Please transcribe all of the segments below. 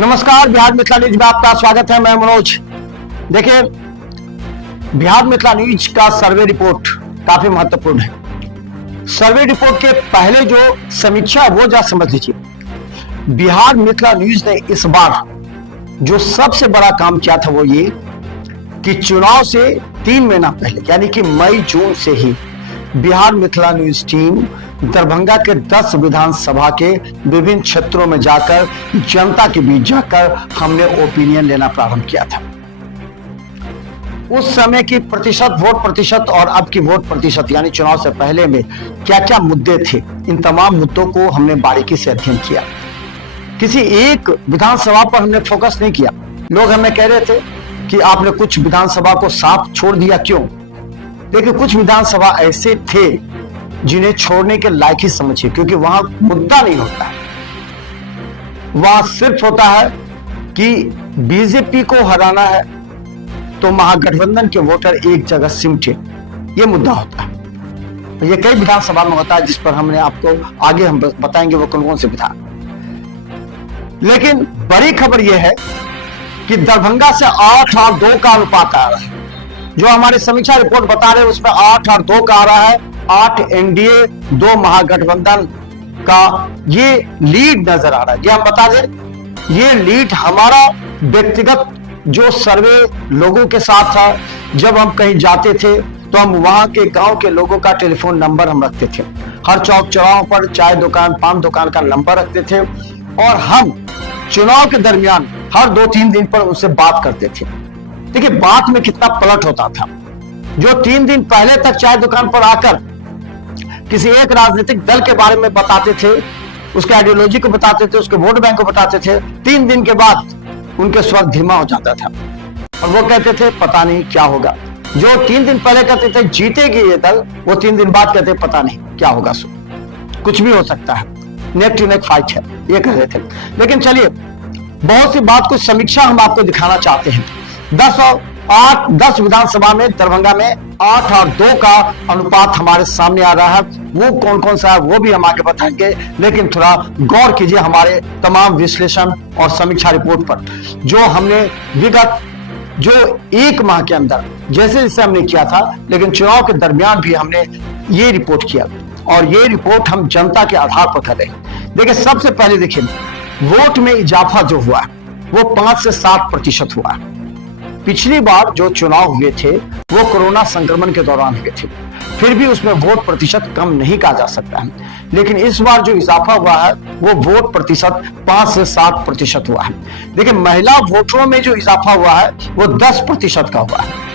नमस्कार, बिहार मिथिला न्यूज में आपका स्वागत है। मैं मनोज। देखिए, बिहार मिथिला न्यूज का सर्वे रिपोर्ट काफी महत्वपूर्ण है। सर्वे रिपोर्ट के पहले जो समीक्षा वो जा समझ लीजिए। बिहार मिथिला न्यूज ने इस बार जो सबसे बड़ा काम किया था वो ये कि चुनाव से 3 महीना पहले यानी कि मई जून से ही बिहार मिथिला न्यूज टीम दरभंगा के 10 विधानसभा के विभिन्न क्षेत्रों में जाकर जनता के बीच जाकर हमने ओपिनियन लेना प्रारंभ किया था। उस समय की वोट प्रतिशत और अब की वोट प्रतिशत यानी चुनाव से पहले में क्या क्या मुद्दे थे, इन तमाम मुद्दों को हमने बारीकी से अध्ययन किया। किसी एक विधानसभा पर हमने फोकस नहीं किया। लोग हमें कह रहे थे कि आपने कुछ विधानसभा को साफ छोड़ दिया, क्यों? देखिए, कुछ विधानसभा ऐसे थे जिन्हें छोड़ने के लायक ही समझिए, क्योंकि वहां मुद्दा नहीं होता है। वहां सिर्फ होता है कि बीजेपी को हराना है तो महागठबंधन के वोटर एक जगह सिमटे, ये मुद्दा होता है। ये कई विधानसभा में होता है, जिस पर हमने आपको आगे हम बताएंगे वो कौन कौन से विधान। लेकिन बड़ी खबर यह है कि दरभंगा से 8 और 2 का अनुपात आ रहा है। जो हमारे समीक्षा रिपोर्ट बता रहे हैं उसमें 8 और 2 का आ रहा है। 8 एनडीए, 2 महागठबंधन का ये लीड नजर आ रहा है। ये हम बता दें, ये लीड हमारा व्यक्तिगत जो सर्वे लोगों के साथ था। जब हम कहीं जाते थे तो हम वहां के गांव के लोगों का टेलीफोन नंबर हम रखते थे। हर चौक चौराहों पर चाय दुकान, पान दुकान का नंबर रखते थे और हम चुनाव के दरमियान हर 2-3 दिन पर उनसे बात करते थे। देखिए, बात में कितना पलट होता था। जो 3 दिन पहले तक चाय दुकान पर आकर किसी एक राजनीतिक दल के बारे में बताते थे, उसके आइडियोलॉजी को बताते थे, उसके वोट बैंक को बताते थे, 3 दिन के बाद उनके स्वर धीमा हो जाता था और वो कहते थे पता नहीं क्या होगा। जो 3 दिन पहले कहते थे जीतेगी ये दल, वो 3 दिन बाद कहते पता नहीं क्या होगा, कुछ भी हो सकता है, नेक टू नेक फाइट है, ये कह रहे थे। लेकिन चलिए, बहुत सी बात को समीक्षा हम आपको दिखाना चाहते हैं। 10 विधानसभा में दरभंगा में 8 और 2 का अनुपात हमारे सामने आ रहा है। वो कौन कौन सा है वो भी हम आगे बताएंगे, लेकिन थोड़ा गौर कीजिए हमारे तमाम विश्लेषण और समीक्षा रिपोर्ट पर, जो हमने विगत जो 1 माह के अंदर जैसे जैसे हमने किया था, लेकिन चुनाव के दरमियान भी हमने ये रिपोर्ट किया और ये रिपोर्ट हम जनता के आधार पर कर रहे हैं। देखिए, सबसे पहले देखिए, वोट में इजाफा जो हुआ वो 5 से 7% हुआ। पिछली बार जो चुनाव हुए थे वो कोरोना संक्रमण के दौरान हुए थे, फिर भी उसमें वोट प्रतिशत कम नहीं कहा जा सकता है। लेकिन इस बार जो इजाफा हुआ है वो वोट प्रतिशत 5 से 7% हुआ है। देखिए, महिला वोटरों में जो इजाफा हुआ है वो 10% का हुआ है।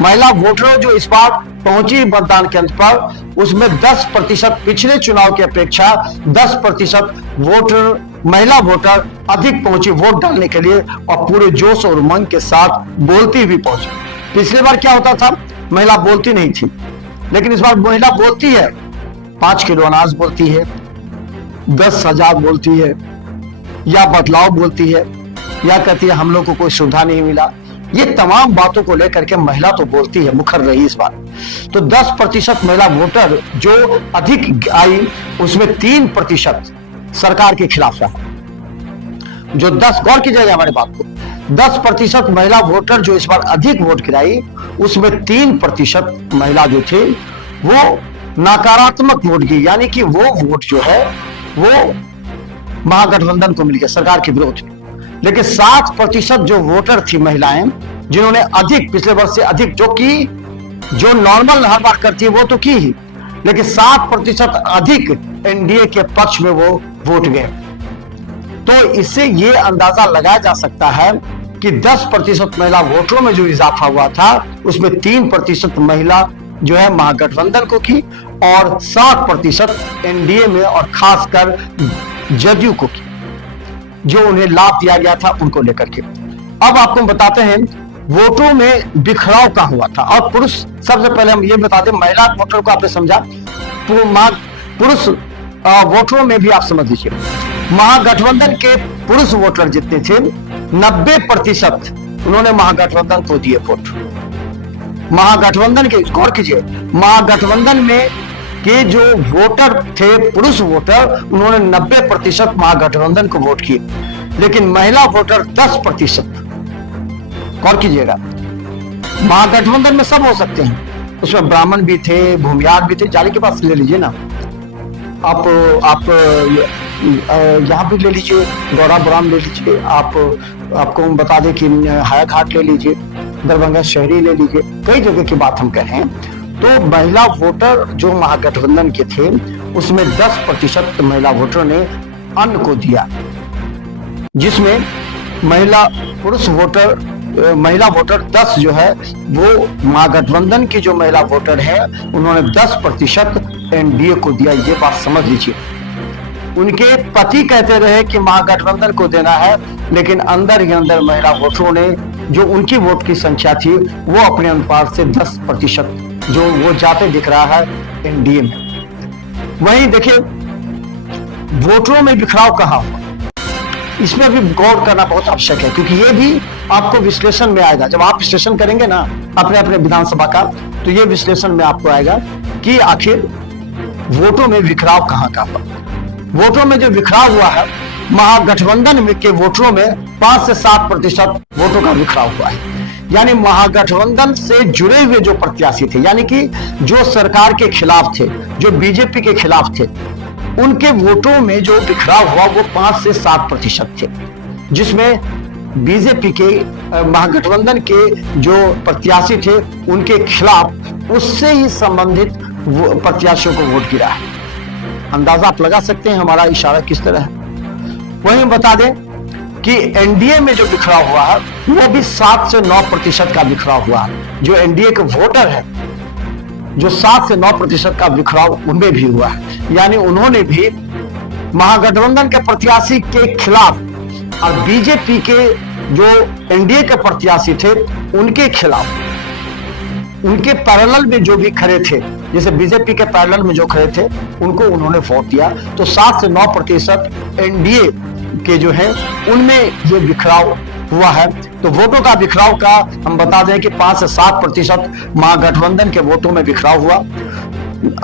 महिला वोटरों जो इस बार पहुंची मतदान केंद्र पर, उसमें 10%, पिछले चुनाव की अपेक्षा 10% वोटर, महिला वोटर अधिक पहुंची वोट डालने के लिए और पूरे जोश और उमंग के साथ बोलती भी पहुंची। पिछले बार क्या होता था, महिला बोलती नहीं थी, लेकिन इस बार महिला बोलती है। 5 किलो अनाज बोलती है, 10,000 बोलती है, या बदलाव बोलती है, या कहती है हम लोग को कोई सुविधा नहीं मिला। ये तमाम बातों को लेकर के महिला तो बोलती है, मुखर रही इस बार। तो 10% महिला वोटर जो अधिक आई, उसमें 3% सरकार के खिलाफ रहा। जो 10, गौर कीजिएगा हमारे बात को, 10% महिला वोटर जो इस बार अधिक वोट गिराई, उसमें 3% महिला जो थे वो नकारात्मक वोट की, यानी कि वो वोट जो है वो महागठबंधन को मिल गया, सरकार के विरोध में। लेकिन 7% जो वोटर थी महिलाएं, जिन्होंने अधिक, पिछले वर्ष से अधिक, जो नॉर्मल हर बार करती है वो तो की ही, लेकिन 7% अधिक एनडीए के पक्ष में वो वोट गए। तो इससे ये अंदाजा लगाया जा सकता है कि 10% महिला वोटरों में जो इजाफा हुआ था उसमें 3% महिला जो है महागठबंधन को की और 7% एनडीए में और खासकर जदयू को की, जो उन्हें लाभ दिया गया था उनको लेकर के। अब आपको बताते हैं वोटों में बिखराव का हुआ था। और पुरुष, सबसे पहले हम ये बता दें, महिला वोटर को आपने समझा, पुरुष वोटरों में भी आप समझ लीजिए। महागठबंधन के पुरुष वोटर जितने थे 90% उन्होंने महागठबंधन को दिए वोट। महागठबंधन के, गौर कीजिए, महागठबंधन में कि जो वोटर थे पुरुष वोटर, उन्होंने 90% महागठबंधन को वोट किए। लेकिन महिला वोटर 10%। गौर कीजिएगा, महागठबंधन में सब हो सकते हैं, उसमें ब्राह्मण भी थे, भूमियार भी थे, जाली के पास ले लीजिए ना, आप यहाँ भी ले लीजिए, गौराबुराम ले लीजिए, आपको हम बता दें कि हायाघाट ले लीजिए, दरभंगा शहरी ले लीजिए, कई जगह की बात हम कर रहे हैं। तो महिला वोटर जो महागठबंधन के थे उसमें 10% महिला वोटर ने अन्य को दिया, जिसमें महिला वोटर 10 जो है वो महागठबंधन की जो महिला वोटर है उन्होंने 10% एनडीए को दिया। ये बात समझ लीजिए। उनके पति कहते रहे कि महागठबंधन को देना है, लेकिन अंदर ही अंदर महिला वोटरों ने जो उनकी वोट की संख्या थी वो अपने अनुपात से 10% जो वो जाते दिख रहा है एनडीए में। वहीं देखिए वोटरों में बिखराव कहां हुआ, इसमें भी गौर करना बहुत आवश्यक है, क्योंकि ये भी आपको विश्लेषण में आएगा। जब आप विश्लेषण करेंगे ना अपने अपने विधानसभा का, तो ये विश्लेषण में आपको आएगा कि आखिर वोटों में बिखराव कहां का हुआ। वोटों में जो बिखराव हुआ है, महागठबंधन में के वोटरों में 5 से 7% वोटों का बिखराव हुआ है। यानी महागठबंधन से जुड़े हुए जो प्रत्याशी थे, यानी कि जो सरकार के खिलाफ थे, जो बीजेपी के खिलाफ थे, उनके वोटों में जो बिखराव हुआ वो 5 से 7% थे, जिसमें बीजेपी के महागठबंधन के जो प्रत्याशी थे उनके खिलाफ उससे ही संबंधित प्रत्याशियों को वोट गिरा है। अंदाजा आप लगा सकते हैं हमारा इशारा किस तरह है। वहीं बता दें कि एनडीए में जो बिखराव हुआ है वो भी 7 से 9% का बिखराव हुआ है। जो एनडीए के वोटर है, जो 7 से 9% का बिखराव उनमें भी हुआ है, यानी उन्होंने भी महागठबंधन के प्रत्याशी के खिलाफ और बीजेपी के जो एनडीए के प्रत्याशी थे उनके खिलाफ, उनके पैरेलल में जो भी खड़े थे, जैसे बीजेपी के पैरेलल में जो खड़े थे उनको उन्होंने वोट दिया। तो 7 से 9% एनडीए के जो है उनमें ये बिखराव हुआ है। तो वोटों का बिखराव का हम बता दें कि 5 से 7% महागठबंधन के वोटों में बिखराव हुआ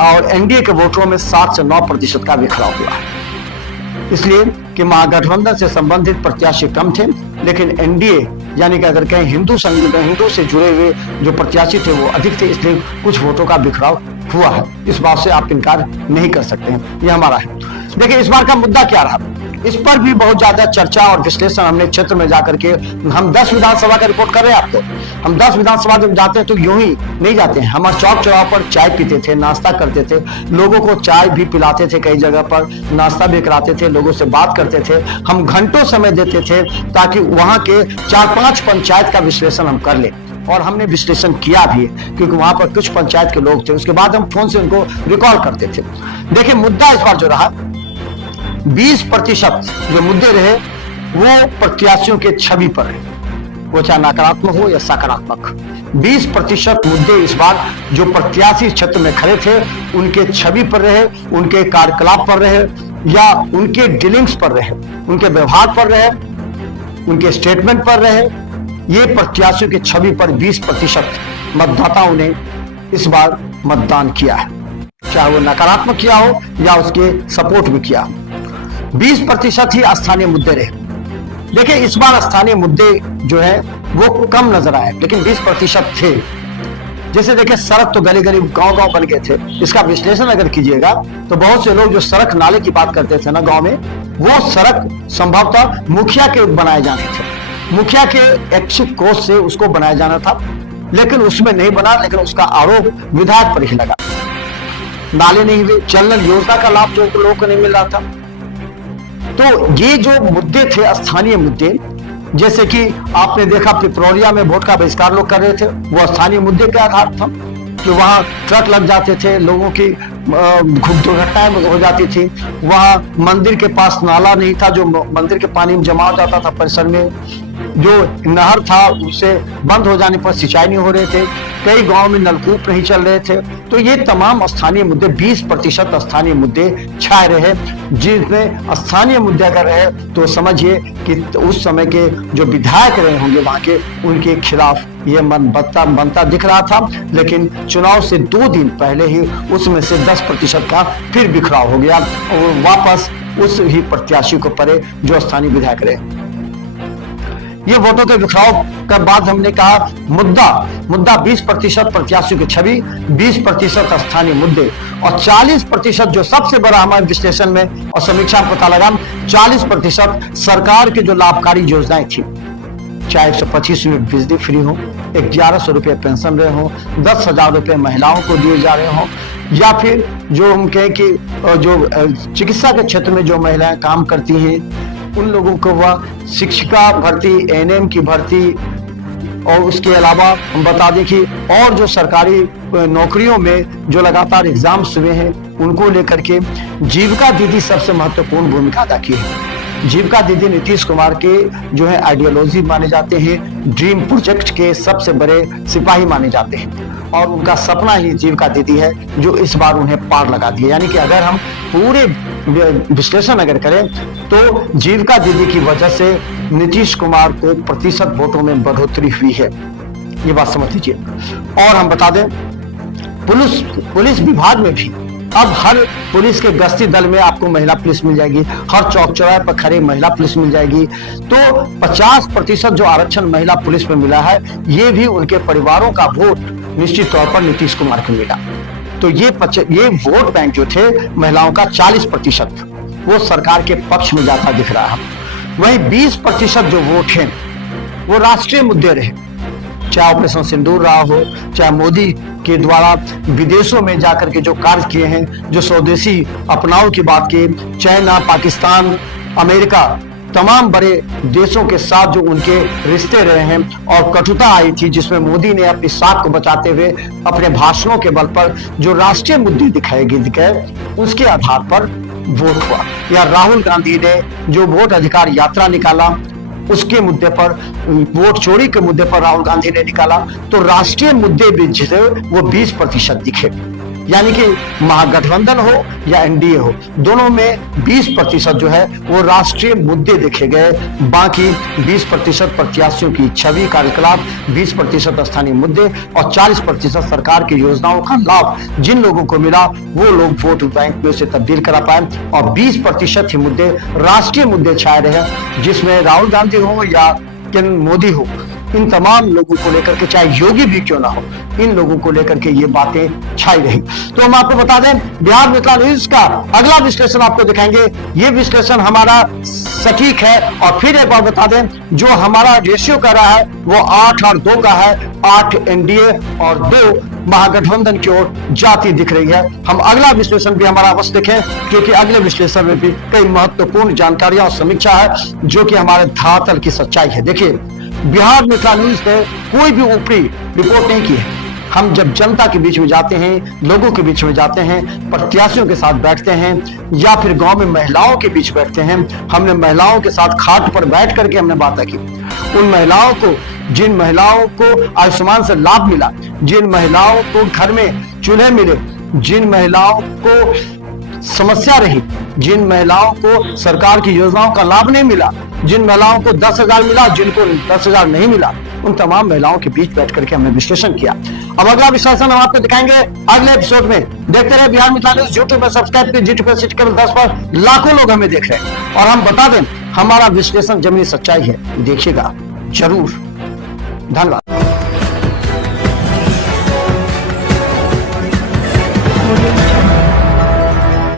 और एनडीए के वोटरों में 7 से 9% का बिखराव हुआ है। इसलिए कि महागठबंधन से संबंधित प्रत्याशी कम थे, लेकिन एनडीए यानी कि अगर कहें हिंदू से जुड़े हुए जो प्रत्याशी थे वो अधिक थे, इसलिए कुछ वोटों का बिखराव हुआ है। इस बात से आप इनकार नहीं कर सकते हैं, ये हमारा है। देखिए इस बार का मुद्दा क्या रहा, इस पर भी बहुत ज्यादा चर्चा और विश्लेषण हमने क्षेत्र में जाकर के, हम 10 विधानसभा का रिपोर्ट कर रहे हैं आपको। हम 10 विधानसभा जब जाते हैं तो यूं ही नहीं जाते हैं, हम चौक चौराह पर चाय पीते थे, नाश्ता करते थे, लोगों को चाय भी पिलाते थे, कई जगह पर नाश्ता भी कराते थे, लोगों से बात करते थे। हम घंटों समय देते थे ताकि वहां के 4-5 पंचायत का विश्लेषण हम कर ले, और हमने विश्लेषण किया भी है, क्योंकि वहां पर कुछ पंचायत के लोग थे। उसके बाद हम फोन से उनको रिकॉल करते थे। देखिए मुद्दा इस बार जो रहा, 20% जो मुद्दे रहे वो प्रत्याशियों के छवि पर रहे, वो चाहे नकारात्मक हो या सकारात्मक। 20% मुद्दे इस बार जो प्रत्याशी क्षेत्र में खड़े थे उनके छवि पर रहे, उनके कार्यकलाप पर रहे, या उनके डीलिंग्स पर रहे, उनके व्यवहार पर रहे, उनके स्टेटमेंट पर रहे। ये प्रत्याशियों की छवि पर 20% मतदाताओं ने इस बार मतदान किया है, चाहे वो नकारात्मक किया हो या उसके सपोर्ट भी किया। 20% ही स्थानीय मुद्दे रहे। देखिए इस बार स्थानीय मुद्दे जो है वो कम नजर आए, लेकिन 20% थे। जैसे देखिए सड़क तो गली गली गांव-गांव बन गए थे। इसका विश्लेषण अगर कीजिएगा तो बहुत से लोग जो सड़क नाले की बात करते थे ना गांव में, वो सड़क संभवतः मुखिया के बनाए जाने थे, मुखिया के ऐच्छिक कोष से उसको बनाया जाना था, लेकिन उसमें नहीं बना, लेकिन उसका आरोप विधायक पर ही लगा। नाले नहीं हुए, जनरल योजना का लाभ जो लोगों को नहीं मिल रहा था। तो ये जो मुद्दे थे स्थानीय मुद्दे, जैसे कि आपने देखा पिपरोरिया में वोट का बहिष्कार लोग कर रहे थे, वो स्थानीय मुद्दे के आधार था कि वहां ट्रक लग जाते थे, लोगों की दुर्घटनाएं हो जाती थी, वहां मंदिर के पास नाला नहीं था जो मंदिर के पानी में जमा हो जाता था परिसर में, जो नहर था उसे बंद हो जाने पर सिंचाई नहीं हो रहे थे, कई गांव में नलकूप नहीं चल रहे थे। तो ये तमाम स्थानीय मुद्दे 20% स्थानीय मुद्दे छाए रहे, जिसमें स्थानीय मुद्दे अगर रहे तो समझिए कि उस समय के जो विधायक रहे होंगे वहां के, उनके खिलाफ ये मन बनता दिख रहा था। लेकिन चुनाव से 2 दिन पहले ही उसमें से 10% का फिर बिखराव हो गया और वापस उस ही प्रत्याशी को पड़े जो स्थानीय विधायक रहे। ये वोटों के बिखराव के बाद हमने कहा मुद्दा 20% प्रत्याशियों की छवि, 20% स्थानीय मुद्दे और 40% जो सबसे बड़ा हमारे विश्लेषण में और समीक्षा में पता लगा, 40% सरकार की जो लाभकारी योजनाएं थी, चाहे 125 यूनिट बिजली फ्री हो, 1100 रुपए पेंशन रहे हो, 10,000 रुपए महिलाओं को दिए जा रहे हो, या फिर जो हम कहें कि जो चिकित्सा के क्षेत्र में जो महिलाएं काम करती हैं उन लोगों को वह शिक्षिका भर्ती, एएनएम की भर्ती, और उसके अलावा हम बता दें कि और जो सरकारी नौकरियों में जो लगातार एग्जाम्स हुए हैं उनको लेकर के जीविका दीदी सबसे महत्वपूर्ण भूमिका अदा की है। जीविका दीदी नीतीश कुमार के जो है आइडियोलॉजी माने जाते हैं, ड्रीम प्रोजेक्ट के सबसे बड़े सिपाही माने जाते हैं और उनका सपना ही जीविका दीदी है जो इस बार उन्हें पार लगा दिया। यानी कि अगर हम पूरे विश्लेषण अगर करें तो जीविका दीदी की वजह से नीतीश कुमार को प्रतिशत वोटों में बढ़ोतरी हुई है, ये बात समझ लीजिए। और हम बता दें पुलिस विभाग में भी अब हर पुलिस के गश्ती दल में आपको महिला पुलिस मिल जाएगी, हर चौक चौराहे पर खड़े महिला पुलिस मिल जाएगी। तो 50% जो आरक्षण महिला पुलिस में मिला है, ये भी उनके परिवारों का वोट निश्चित तौर पर नीतीश कुमार को मिला। तो ये वोट बैंक जो थे महिलाओं का 40% वो सरकार के पक्ष में जाता दिख रहा है। वहीं 20% जो वोट हैं वो राष्ट्रीय मुद्दे रहे, चाहे ऑपरेशन सिंदूर रहा हो, चाहे मोदी के द्वारा विदेशों में जाकर के जो कार्य किए हैं, जो स्वदेशी अपनाओ की बात की, चाइना, पाकिस्तान, अमेरिका, तमाम बड़े देशों के साथ जो उनके रिश्ते रहे हैं और कटुता आई थी जिसमें मोदी ने अपनी साख को बचाते हुए अपने भाषणों के बल पर जो राष्ट्रीय मुद्दे दिखाए उसके आधार पर वोट हुआ। या राहुल गांधी ने जो वोट अधिकार यात्रा निकाला उसके मुद्दे पर, वोट चोरी के मुद्दे पर राहुल गांधी ने निकाला, तो राष्ट्रीय मुद्दे भी जिसे वो 20% दिखे। यानी कि महागठबंधन हो या एनडीए हो, दोनों में 20% जो है वो राष्ट्रीय मुद्दे देखे गए। बाकी 20% प्रत्याशियों की छवि, कार्यकलाप, 20% स्थानीय मुद्दे और 40% सरकार की योजनाओं का लाभ जिन लोगों को मिला वो लोग वोट बैंक में से तब्दील करा पाए और 20% ही मुद्दे राष्ट्रीय मुद्दे छाए रहे, जिसमें राहुल गांधी हो या मोदी हो, इन तमाम लोगों को लेकर के, चाहे योगी भी क्यों ना हो, इन लोगों को लेकर के ये बातें छाई रही। तो हम आपको बता दें बिहार मिथिला न्यूज का अगला विश्लेषण आपको दिखाएंगे। ये विश्लेषण हमारा सटीक है और फिर एक बार बता दें जो हमारा रेशियो कर रहा है वो 8 और 2 का है, 8 एनडीए और 2 महागठबंधन की ओर जाती दिख रही है। हम अगला विश्लेषण भी हमारा अवश्य देखें क्योंकि अगले विश्लेषण में भी कई महत्वपूर्ण जानकारियां और समीक्षा है जो कि हमारे धरातल की सच्चाई है। देखिए बिहार मिथिला न्यूज ने कोई भी ऊपरी रिपोर्ट नहीं की है। हम जब जनता के बीच में जाते हैं, लोगों के बीच में जाते हैं, प्रत्याशियों के साथ बैठते हैं या फिर गांव में महिलाओं के बीच बैठते हैं, हमने महिलाओं के साथ खाट पर बैठ करके हमने बातें की। उन महिलाओं को, जिन महिलाओं को आयुष्मान से लाभ मिला, जिन महिलाओं को घर में चूल्हे मिले, जिन महिलाओं को समस्या रही, जिन महिलाओं को सरकार की योजनाओं का लाभ नहीं मिला, जिन महिलाओं को 10,000 मिला, जिनको 10,000 नहीं मिला, उन तमाम महिलाओं के बीच बैठ करके हमने विश्लेषण किया। अब अगला विश्लेषण हम आपको दिखाएंगे अगले एपिसोड में। देखते रहे बिहार मिथिला न्यूज, यूट्यूब पर सब्सक्राइब कीजिए, YouTube पर केवल 10 पर लाखों लोग हमें देख रहे हैं। और हम बता दें हमारा विश्लेषण जमीनी सच्चाई है, देखिएगा जरूर। धन्यवाद।